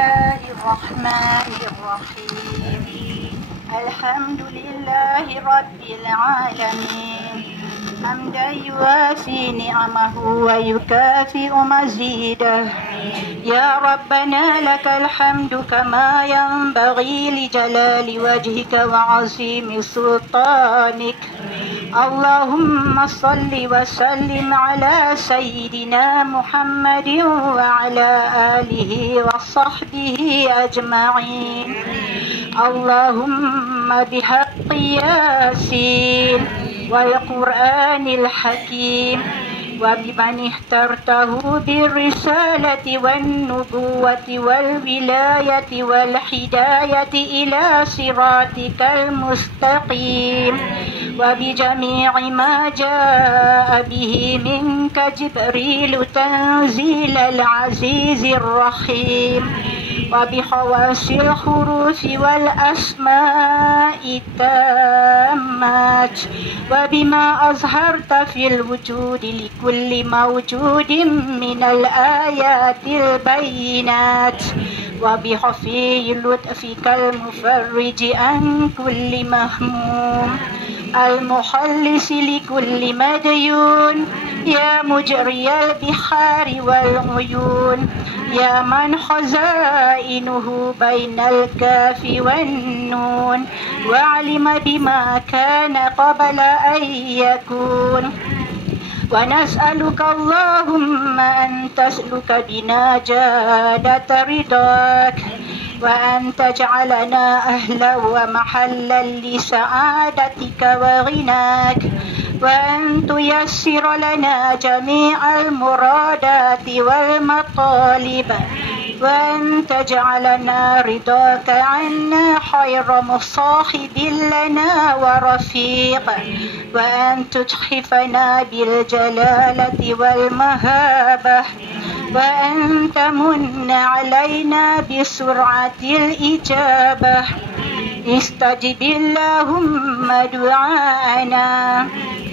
الله الرحمن الرحيم. الحمد لله رب العالمين حمدا يوافي نعمه ويكافئ مزيده. يا ربنا لك الحمد كما ينبغي لجلال وجهك وعظيم سلطانك. اللهم صل وسلم على سيدنا محمد وعلى آله وصحبه أجمعين. اللهم بحق ياسين والقرآن الحكيم وبمن اخترته بالرسالة والنبوة والولاية والهداية إلى صراطك المستقيم وبجميع ما جاء به منك جبريل تنزيل العزيز الرحيم وبخواص الحروف والأسماء التامات وبما أظهرت في الوجود لكل موجود من الآيات البينات وبخفي لطفك المفرج عن كل مهموم المخلص لكل مديون. يا مجري البحار والعيون يا من خزائنه بين الكاف والنون وعلم بما كان قبل أن يكون. ونسألك اللهم أن تسلك بنا جادة رضاك وأن تجعلنا أهلا ومحلا لسعادتك وغناك وأن تيسر لنا جميع المرادات والمطالب وأن تجعلنا رضاك عنا خير مصاحب لنا ورفيق وأن تتحفنا بالجلالة والمهابة وأن تمن علينا بسرعة الإجابة. استجب اللهم دعاءنا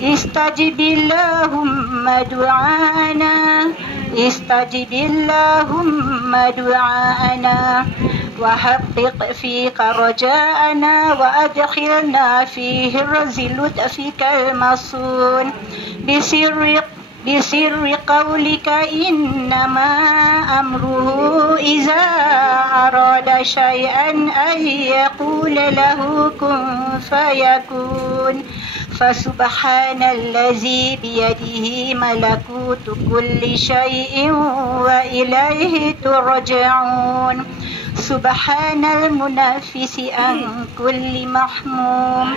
استجب اللهم دعاءنا استجب اللهم دعاءنا وحقق فيك رجاءنا وأدخلنا في حرز لطفك المصون بسر قولك إنما أمره إذا أراد شيئا أن يقول له كن فيكون. فسبحان الذي بيده ملكوت كل شيء وإليه ترجعون. سبحان المنافس عن كل محموم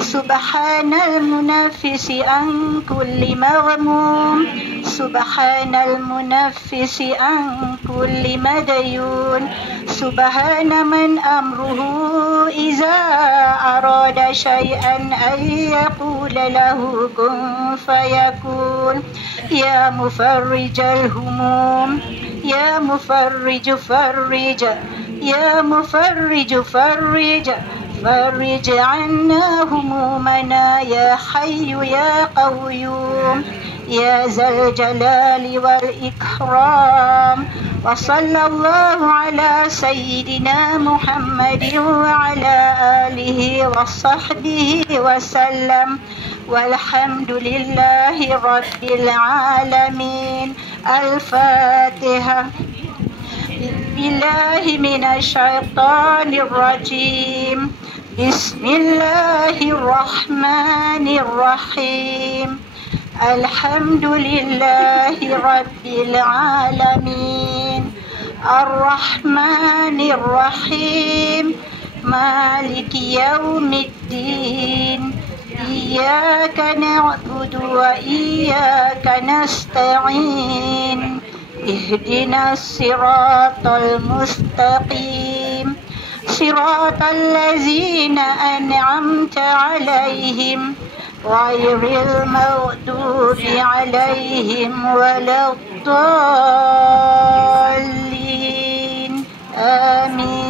سبحان المنافس عن كل مغموم سبحان المنفس عن كل مديون. سبحان من أمره إذا أراد شيئا أن يقول له كن فيكون. يا مفرج الهموم يا مفرج فرج يا مفرج فرج فرج عنا همومنا يا حي يا قيوم يا ذا الجلال والإكرام. وصلى الله على سيدنا محمد وعلى آله وصحبه وسلم والحمد لله رب العالمين. الفاتحة. بالله من الشيطان الرجيم. بسم الله الرحمن الرحيم. الحمد لله رب العالمين الرحمن الرحيم مالك يوم الدين. إياك نعبد وإياك نستعين. اهدنا الصراط المستقيم صراط الذين أنعمت عليهم غير المغضوب عليهم ولا الضالين. آمين.